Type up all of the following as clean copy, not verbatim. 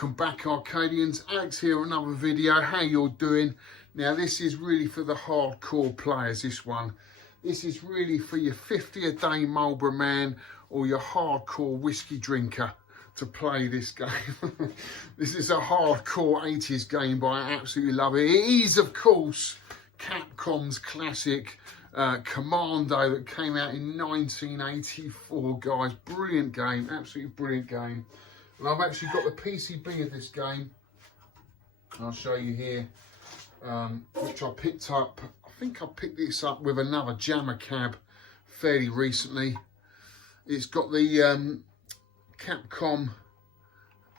Welcome back, Arcadians. Alex here, another video. How you're doing? Now this is really for the hardcore players, this one. This is really for your 50 a day Marlboro man or your hardcore whiskey drinker to play this game. This is a hardcore 80s game, but I absolutely love it. It is, of course, Capcom's classic Commando that came out in 1984, guys. Brilliant game, absolutely brilliant game. And I've actually got the PCB of this game. I'll show you here, which I picked up. I think I picked this up with another Jammer cab fairly recently. It's got the Capcom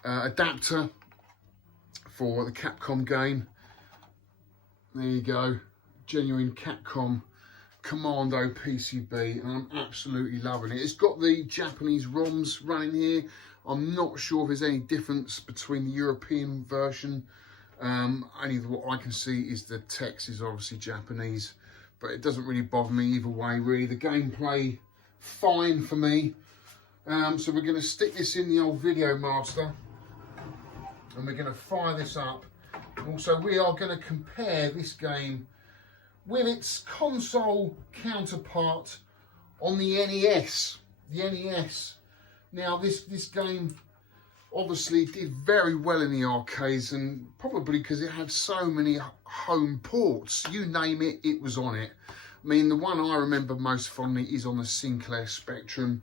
adapter for the Capcom game. There you go, genuine Capcom Commando PCB, and I'm absolutely loving it. It's got the Japanese ROMs running here. I'm not sure if there's any difference between the European version. Only what I can see is the text is obviously Japanese, but it doesn't really bother me either way, really. The gameplay, fine for me. So we're going to stick this in the old Video Master, and we're going to fire this up. Also, we are going to compare this game with its console counterpart on the NES. The NES. Now, this game obviously did very well in the arcades, and probably because it had so many home ports. You name it, it was on it. I mean, the one I remember most fondly is on the Sinclair Spectrum,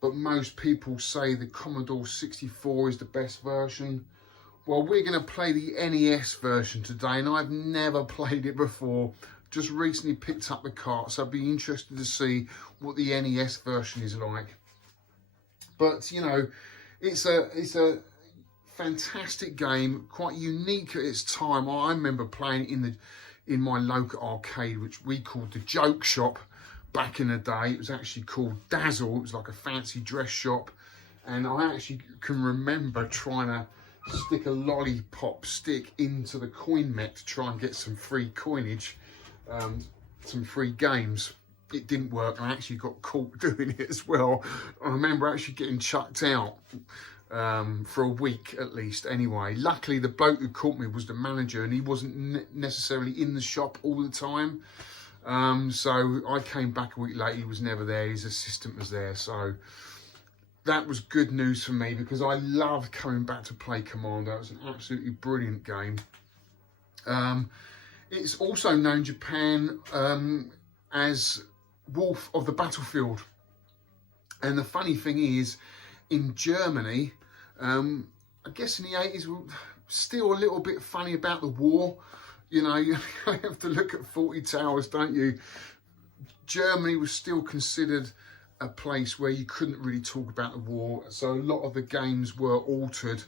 but most people say the Commodore 64 is the best version. Well, we're going to play the NES version today, and I've never played it before. Just recently picked up the cart, so I'd be interested to see what the NES version is like. But, you know, it's a fantastic game, quite unique at its time. I remember playing it in my local arcade, which we called the Joke Shop back in the day. It was actually called Dazzle. It was like a fancy dress shop. And I actually can remember trying to stick a lollipop stick into the coin mech to try and get some free coinage, some free games. It didn't work. I actually got caught doing it as well. I remember actually getting chucked out for a week at least anyway. Luckily, the bloke who caught me was the manager, and he wasn't necessarily in the shop all the time. So I came back a week later. He was never there. His assistant was there. So that was good news for me, because I loved coming back to play Commando. It was an absolutely brilliant game. It's also known in Japan as Wolf of the Battlefield. And the funny thing is, in Germany, I guess in the 80s, we were still a little bit funny about the war. You know, you have to look at 40 Towers, don't you? Germany was still considered a place where you couldn't really talk about the war. So a lot of the games were altered.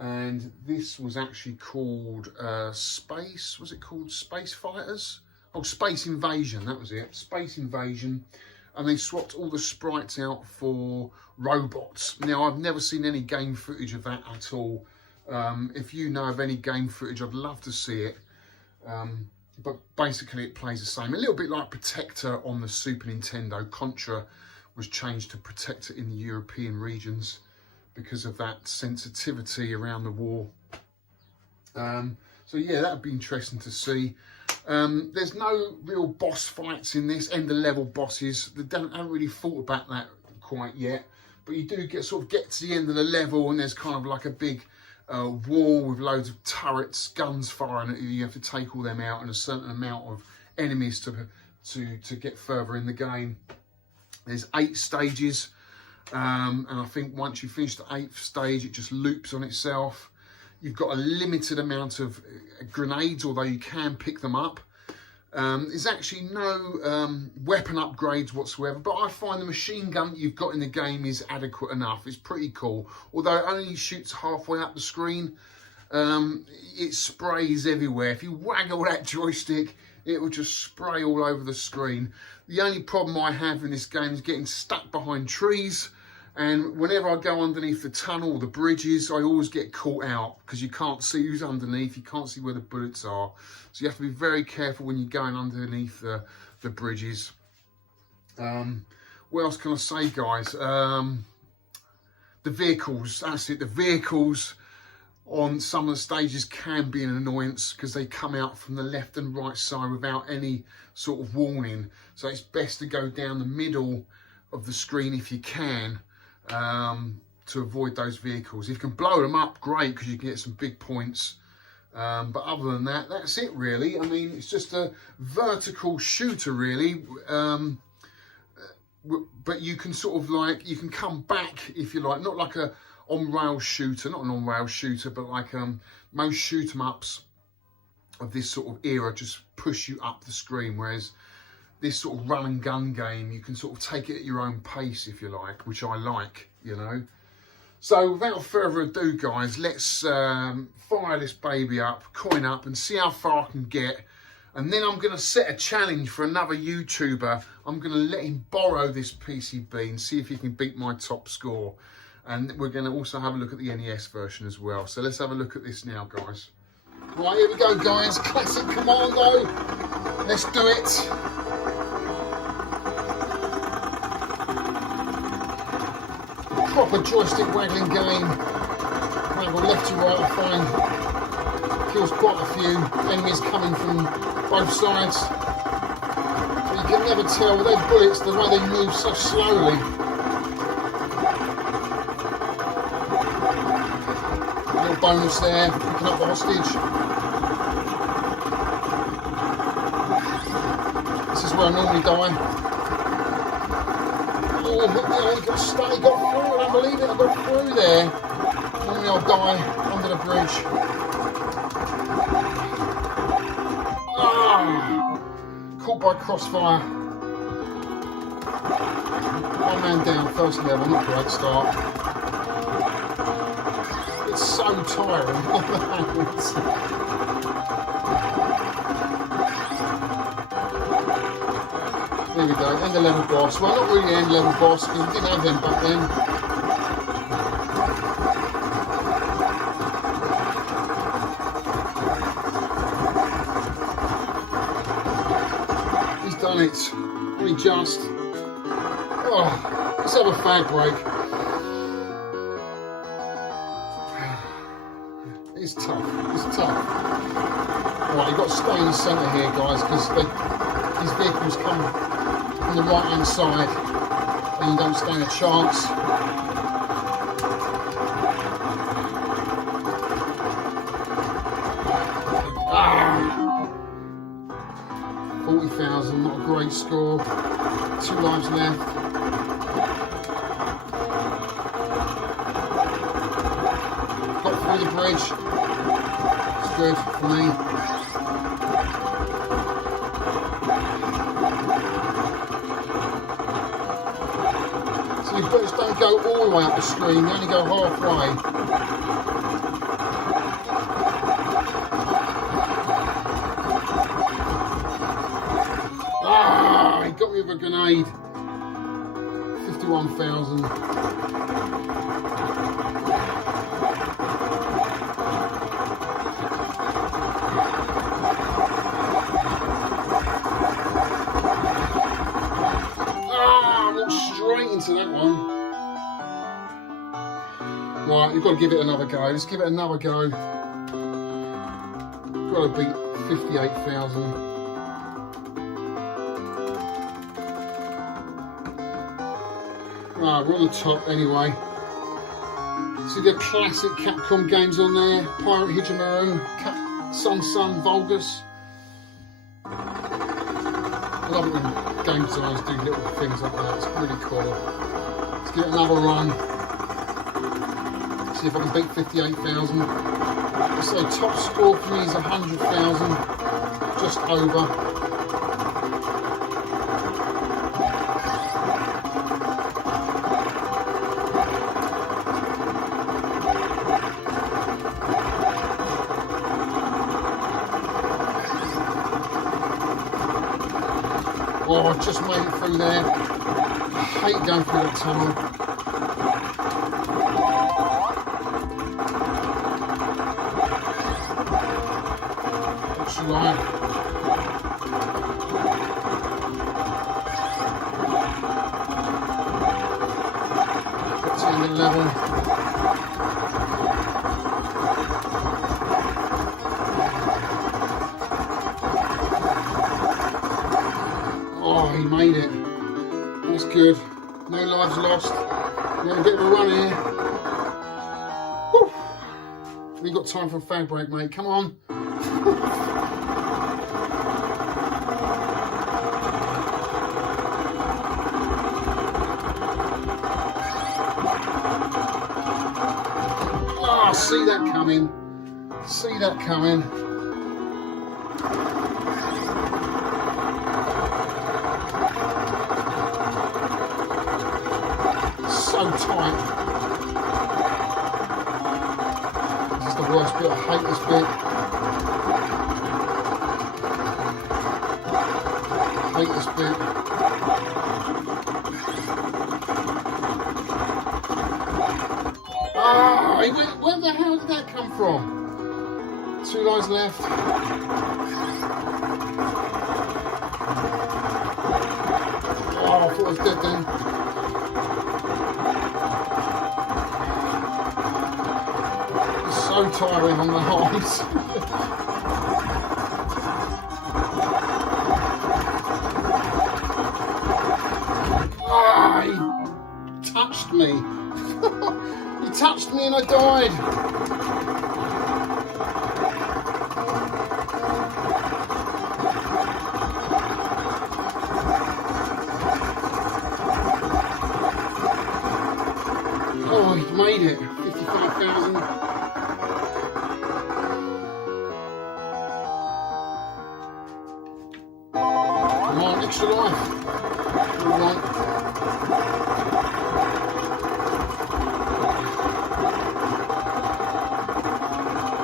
And this was actually called Space, was it called Space Fighters? Oh, Space Invasion, that was it, Space Invasion. And they swapped all the sprites out for robots. Now, I've never seen any game footage of that at all. If you know of any game footage, I'd love to see it. But basically, it plays the same. A little bit like Protector on the Super Nintendo. Contra was changed to Protector in the European regions because of that sensitivity around the war. So yeah, that would be interesting to see. There's no real boss fights in this, end of level bosses. They haven't really thought about that quite yet, but you do get to the end of the level, and there's kind of like a big wall with loads of turrets, guns firing at you. You have to take all them out, and a certain amount of enemies to get further in the game. There's 8 stages, and I think once you finish the 8th stage, it just loops on itself. You've got a limited amount of grenades, although you can pick them up. There's actually no weapon upgrades whatsoever, but I find the machine gun that you've got in the game is adequate enough. It's pretty cool. Although it only shoots halfway up the screen, it sprays everywhere. If you waggle that joystick, it will just spray all over the screen. The only problem I have in this game is getting stuck behind trees. And whenever I go underneath the tunnel or the bridges, I always get caught out because you can't see who's underneath, you can't see where the bullets are. So you have to be very careful when you're going underneath the bridges. What else can I say, guys? The vehicles, that's it, the vehicles. on some of the stages can be an annoyance because they come out from the left and right side without any sort of warning. So it's best to go down the middle of the screen if you can, to avoid those vehicles. If you can blow them up, great, because you can get some big points. But other than that, that's it really. I mean, it's just a vertical shooter really. But you can sort of like, you can come back if you like, not like a on-rail shooter, not an on-rail shooter, but like most shoot 'em ups of this sort of era just push you up the screen, whereas this sort of run and gun game, you can sort of take it at your own pace if you like, which I like, you know. So without further ado, guys, let's fire this baby up, coin up, and see how far I can get. And then I'm going to set a challenge for another YouTuber. I'm going to let him borrow this PCB and see if he can beat my top score. And we're going to also have a look at the NES version as well. So let's have a look at this now, guys. Right, here we go, guys. Classic Commando. Let's do it. Proper joystick waggling game. Go left to right, I find. Kills quite a few enemies coming from both sides. So you can never tell with those bullets the way they move so slowly. Little bonus there for picking up the hostage. This is where I normally die. Oh, he got stuck, he got through, I don't believe it, I got through there. Normally I'll die under the bridge. Ah, caught by crossfire. One man down, first level, not a great start. It's so tiring. There we go, end of level boss. Well, not really end level boss because we didn't have them back then. He's done it. Only just. Oh, let's have a fag break. It's tough. It's tough. Right, you've got to stay in the centre here, guys, because these vehicles come on the right hand side and you don't stand a chance. Ah, 40,000, not a great score. 2 lives left. Got through the bridge. It's good for me. So these bullets don't go all the way up the screen, they only go halfway. Ah, he got me with a grenade. 51,000. Straight into that one. Right, you've got to give it another go. Let's give it another go. Got to beat 58,000. Right, we're on the top anyway. See the classic Capcom games on there. Pirate Hijamaru, Sun, Vulgus. I love it when game designers do little things like that. It's really cool. Let's give it another run. See if I can beat 58,000. So top score for me is 100,000, just over. Oh, I just made it through there. I hate going through that tunnel. What's she like? Got to the level. Oh, he made it. That's good. No lives lost. We're a bit of a run here. Woo. We got time for a fag break, mate. Come on. Oh, see that coming. See that coming. So tight. This is the worst bit. I hate this bit. I hate this bit. Ah, where the hell did that come from? 2 lines left. Oh, I thought it was dead then. It's so tiring on the arms. Ah, he touched me. He touched me and I died. Oh, he's made it. 55,000. Come on, extra life. All right.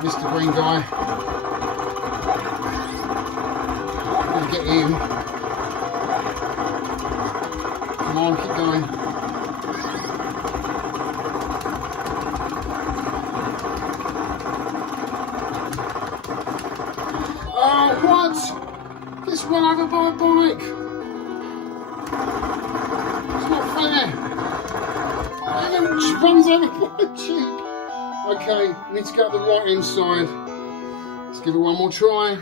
Mr. Green guy. Gonna get him. Come on, keep going. Oh, what? This run over by a bike. It's not fair. And then it runs over by a jeep. Okay, we need to go to the right hand side. Let's give it one more try.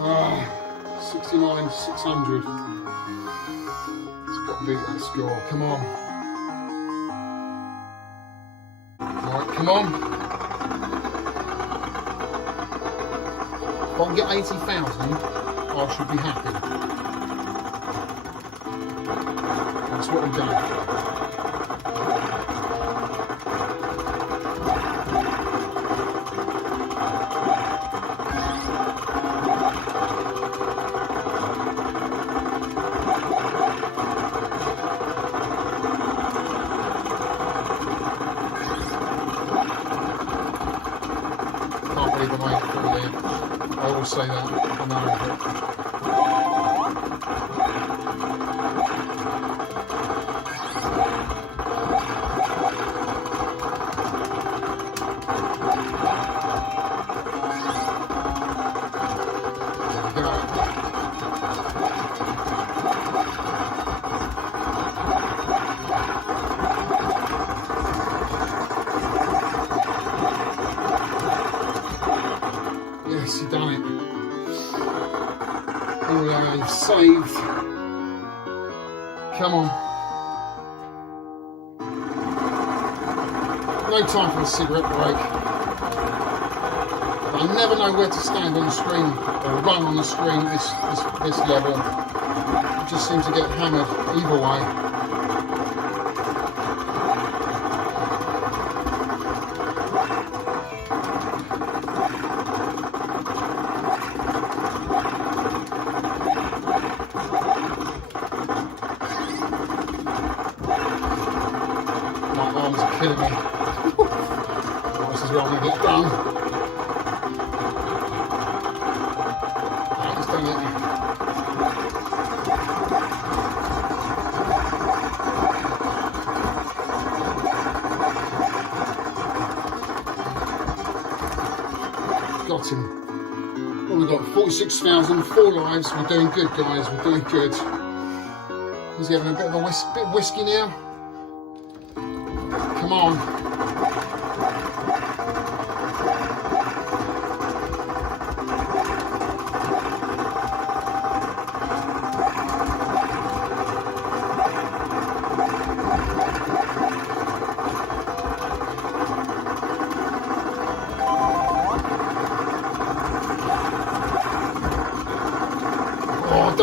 Ah, 69,600. It's got to beat that score. Come on. Right, come on. If I can get 80,000, I should be happy. That's what I'm doing. Can't believe I made it through there. I always say that. I know. Yes, you've done it. Alright, saved. Come on. No time for a cigarette break. I never know where to stand on the screen or run on the screen this level. It just seems to get hammered either way. My arms are killing me. This is where I'm going to get done. Right, it's done it. Got him. Well, we've got 46,000, 4 lives. We're doing good, guys. We're doing good. He's having a bit of a bit of whiskey now. Come on.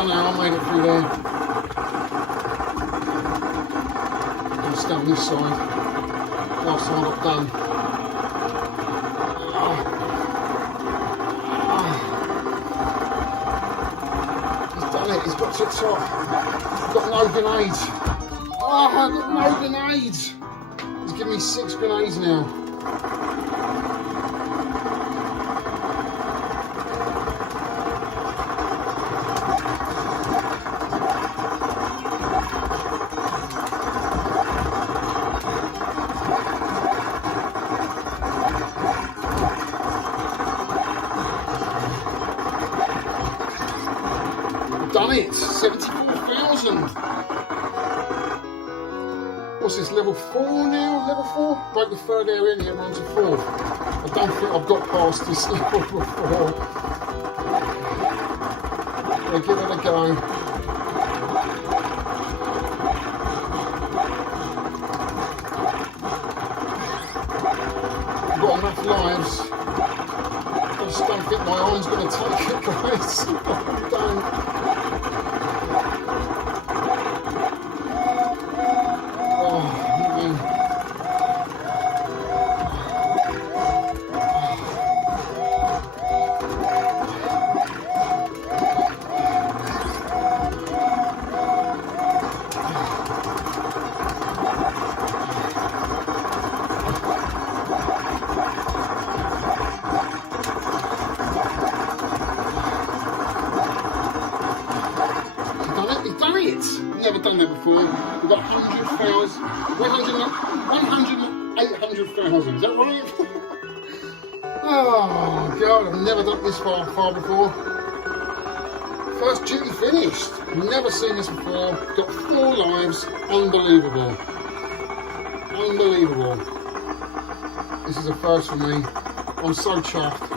done now, I made it through there. I'm still on this side. Last time I've done. He's done it, he's got to the top. I've got no grenades. Oh, I've got no grenades. He's given me 6 grenades now. Done it! 74,000! What's this, level 4 now? Level 4? Break the 3rd area and get on to 4th. I don't think I've got past this level before. Yeah, give it a go. I've got enough lives. I just don't think my arm's going to take it, guys. I don't. Never done that before. We've got 100,000, 800,000. Is that right? Oh God, I've never done this far before. First duty finished. Never seen this before. Got 4 lives. Unbelievable. Unbelievable. This is a first for me. I'm so chuffed.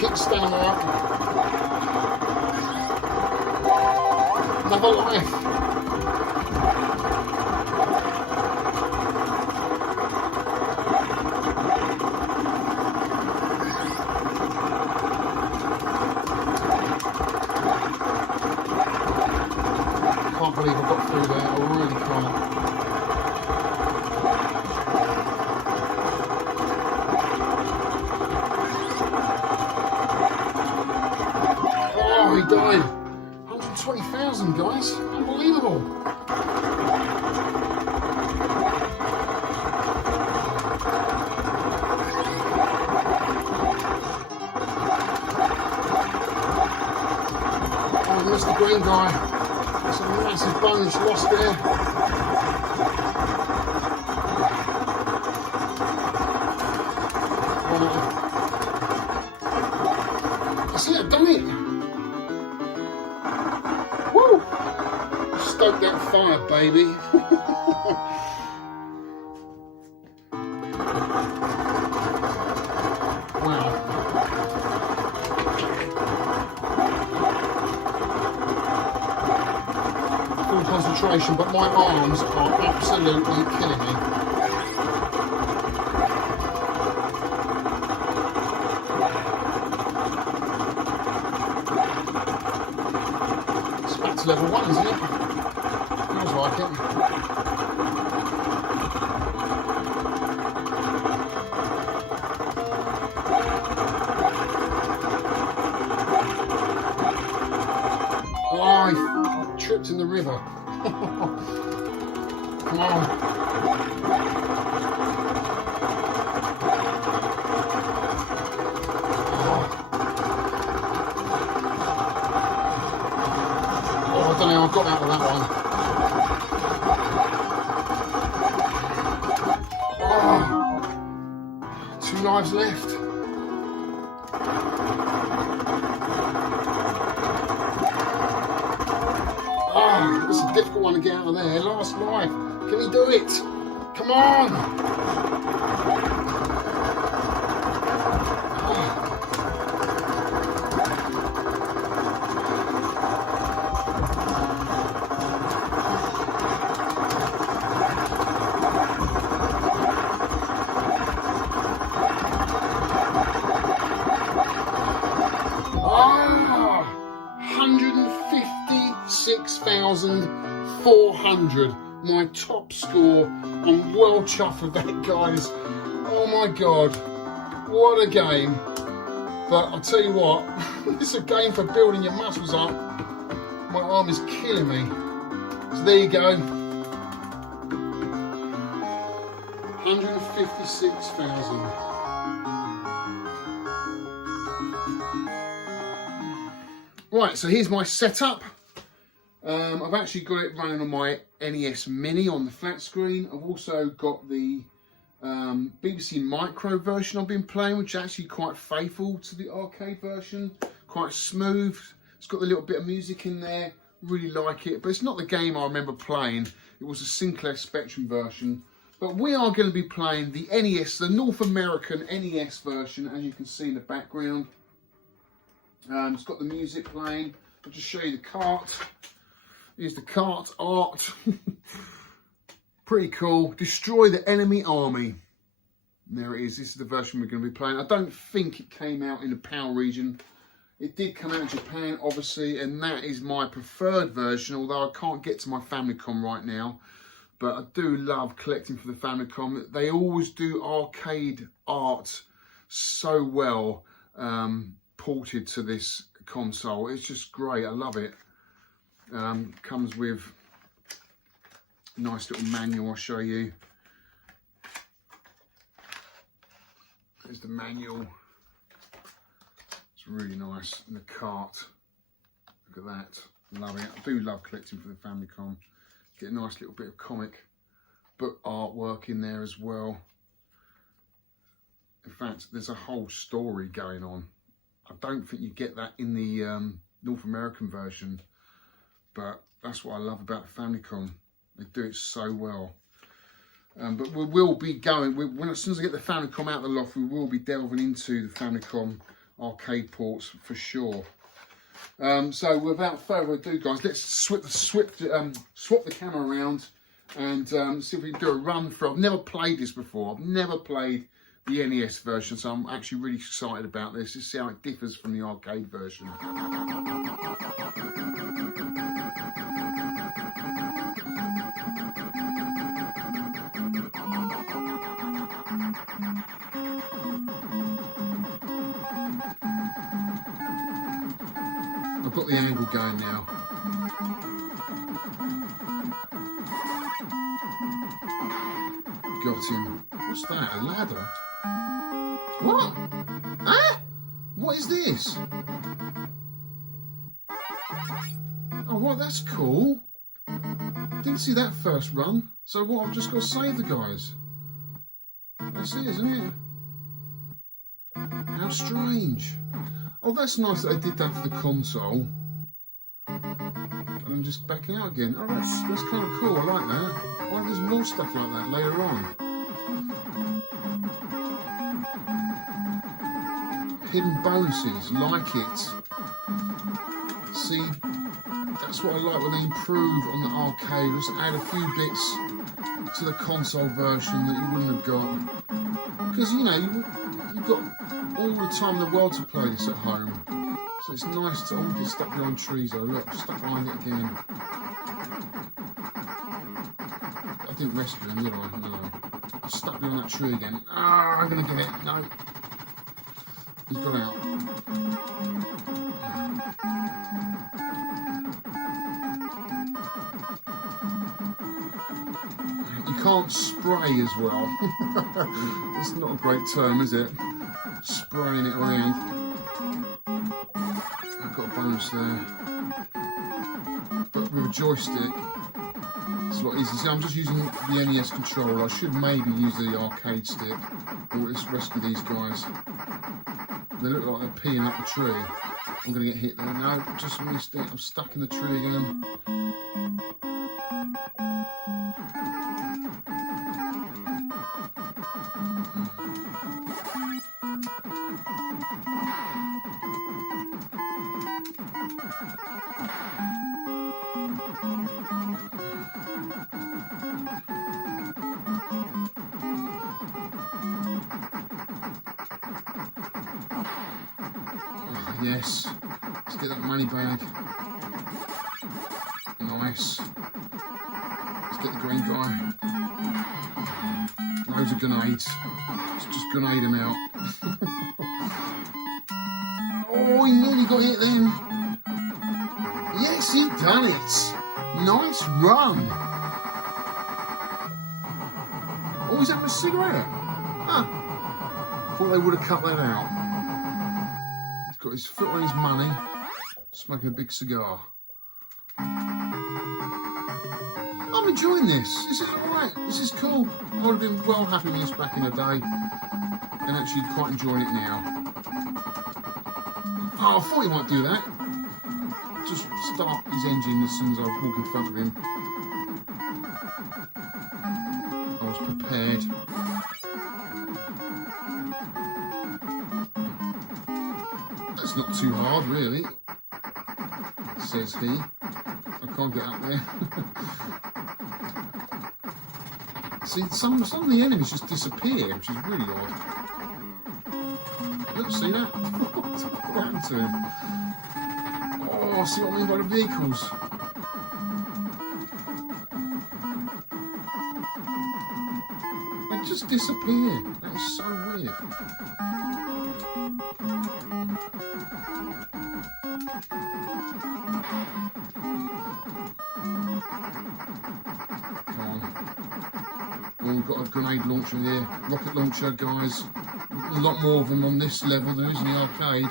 Kickstand up. Another life. Can't believe I got through there. I really can't. He died. 120,000, guys. Unbelievable. Oh, I missed the green guy. That's a massive bunch lost there. I see, I've done it. Woo! Stoke that fire, baby. Wow. Full concentration, but my arms are absolutely killing me. It's level 1, isn't it? Feels like it. Oh, I tripped in the river. Come on. I don't know, I got out of that one. Oh, 2 lives left. Oh, it's a difficult one to get out of there. Last life. Can he do it? Come on. 400. My top score. I'm well chuffed with that, guys. Oh my God, what a game. But I'll tell you what, it's a game for building your muscles up. My arm is killing me. So there you go. 156,000. Right, so here's my setup. I've actually got it running on my NES Mini on the flat screen. I've also got the BBC Micro version I've been playing, which is actually quite faithful to the arcade version. Quite smooth. It's got a little bit of music in there. Really like it, but it's not the game I remember playing. It was a Sinclair Spectrum version. But we are going to be playing the NES, the North American NES version, as you can see in the background. It's got the music playing. I'll just show you the cart. Here's the cart art. Pretty cool. Destroy the enemy army. And there it is. This is the version we're going to be playing. I don't think it came out in the PAL region. It did come out in Japan, obviously, and that is my preferred version, although I can't get to my Famicom right now. But I do love collecting for the Famicom. They always do arcade art so well ported to this console. It's just great. I love it. Comes with a nice little manual I'll show you. There's the manual. It's really nice. And the cart. Look at that. Love it. I do love collecting for the Famicom. Get a nice little bit of comic book artwork in there as well. In fact, there's a whole story going on. I don't think you get that in the North American version, but that's what I love about the Famicom. They do it so well. But we will be going, as soon as I get the Famicom out of the loft, we will be delving into the Famicom arcade ports for sure. So without further ado, guys, let's swap the camera around and see if we can do a run through. I've never played this before. I've never played the NES version, so I'm actually really excited about this. Let's see how it differs from the arcade version. I've got the angle going now. Got him. What's that? A ladder? What? Ah? What is this? Oh, well, that's cool. Didn't see that first run. So what? I've just got to save the guys. That's it, isn't it? How strange. Oh, that's nice that they did that for the console. And then just backing out again. Oh, that's kind of cool. I like that. Why there's more stuff like that later on? Hidden bonuses, like it. See, that's what I like when they improve on the arcade. Just add a few bits to the console version that you wouldn't have got. Because, you know, you've got all the time in the world to play this at home. So it's nice to all get stuck behind trees though. Look, stuck behind it again. I didn't rescue him, did I? No. I'm stuck behind that tree again. Ah, I'm gonna get it. No. He's got out. You can't spray as well. It's not a great term, is it? Spraying it around. I've got a bonus there. But with a joystick, it's a lot easier. See, I'm just using the NES controller. I should maybe use the arcade stick. Or let's rescue these guys. They look like they're peeing up the tree. I'm going to get hit there. No, just missed it. I'm stuck in the tree again. Yes, let's get that money bag. Nice. get the green guy. Loads of grenades. Let's just grenade him out. Oh, he nearly got hit then. Yes, he done it. Nice run. Oh, he's having a cigarette. Huh. Thought they would have cut that out. He's got his foot on his money, smoking a big cigar. I'm enjoying this. This is alright. This is cool. I would have been well happy with this back in the day, and actually quite enjoying it now. Oh, I thought he might do that. Just start his engine as soon as I walk in front of him. I was prepared. That's not too hard, really, says he. I can't get up there. See, some of the enemies just disappear, which is really odd. Look, see that? What happened to him? Oh, see what I mean by the vehicles. They just disappear. That is so weird. Come on. Oh, we've got a grenade launcher here. Rocket launcher, guys. A lot more of them on this level than there is in the arcade.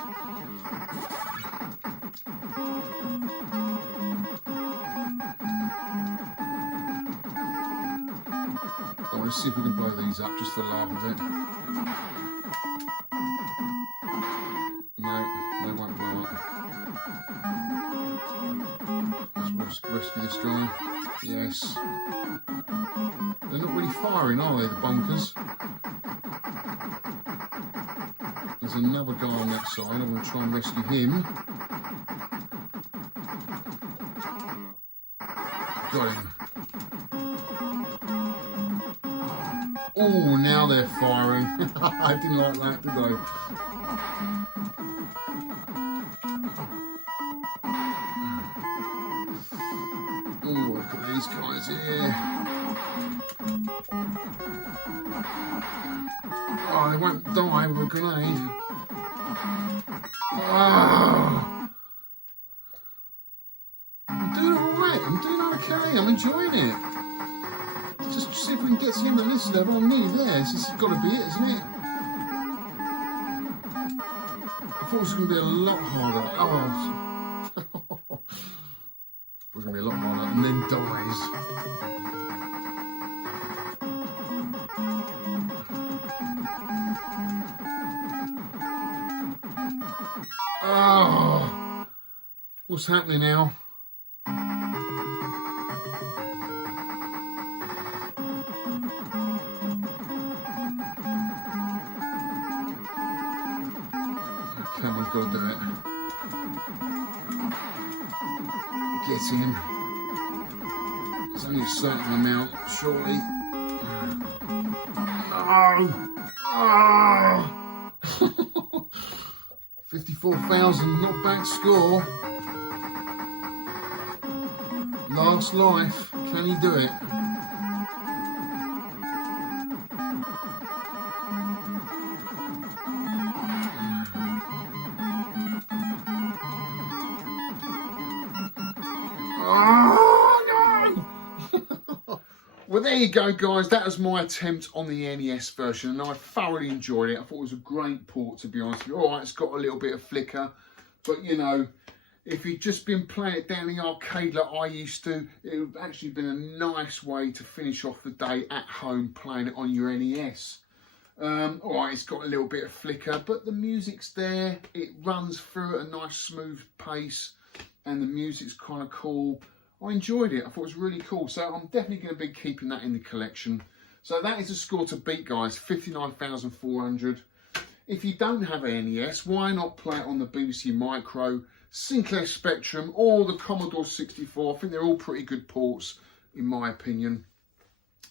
Oh, let's see if we can blow these up just for the laugh of it. No, they won't blow up. Let's rescue this guy. Yes. They're not really firing, are they, the bunkers? There's another guy on that side. I'm going to try and rescue him. Got him. Oh, now they're firing. I didn't like that, did I? Oh, look at these guys here. Oh, they won't die with a grenade. Oh. I'm doing alright. I'm doing okay. I'm enjoying it. Just see if we can get to the end of this level. I'm nearly there. This has got to be it, isn't it? I thought it was going to be a lot harder. Oh. I thought it was going to be a lot harder and then dies. Oh, what's happening now? Cameron's got to do it. Get him. There's only a certain amount, surely. Oh. 54,000, not bad score. Last life, can he do it? Well, there you go, guys. That was my attempt on the NES version, and I thoroughly enjoyed it. I thought it was a great port, to be honest with you. All right, it's got a little bit of flicker, but, you know, if you'd just been playing it down the arcade like I used to, it would have actually been a nice way to finish off the day at home playing it on your NES. All right, it's got a little bit of flicker, but the music's there. It runs through at a nice, smooth pace, and the music's kind of cool. I enjoyed it. I thought it was really cool. So I'm definitely going to be keeping that in the collection. So that is a score to beat, guys. 59,400. If you don't have an NES, why not play it on the BBC Micro, Sinclair Spectrum, or the Commodore 64? I think they're all pretty good ports, in my opinion.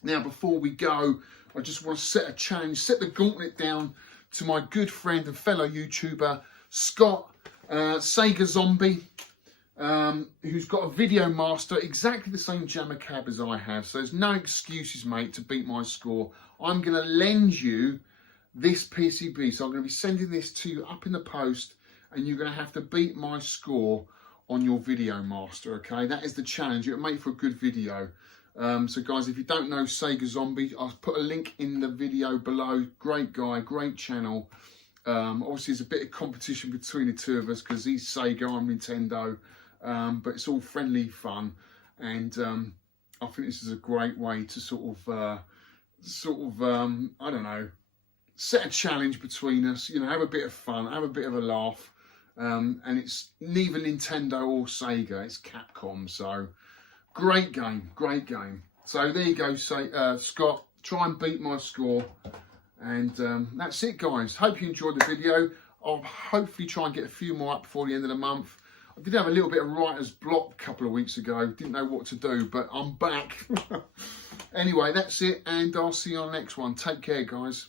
Now, before we go, I just want to set a challenge, set the gauntlet down to my good friend and fellow YouTuber, Scott, Sega Zombie. who's got a Video Master, exactly the same jammer cab as I have. So there's no excuses, mate, to beat my score. I'm going to lend you this PCB. So I'm going to be sending this to you up in the post, and you're going to have to beat my score on your Video Master, okay? That is the challenge. It'll make for a good video. So guys, if you don't know Sega Zombie, I'll put a link in the video below. Great guy, great channel. Obviously there's a bit of competition between the two of us because he's Sega, I'm Nintendo, but it's all friendly fun, and I think this is a great way to sort of I don't know, set a challenge between us, you know, have a bit of fun, have a bit of a laugh, and it's neither Nintendo or Sega, it's Capcom. So great game, great game. So there you go, Scott, try and beat my score. And that's it, guys. Hope you enjoyed the video. I'll hopefully try and get a few more up before the end of the month. I did have a little bit of writer's block a couple of weeks ago. Didn't know what to do, but I'm back. Anyway, that's it, and I'll see you on the next one. Take care, guys.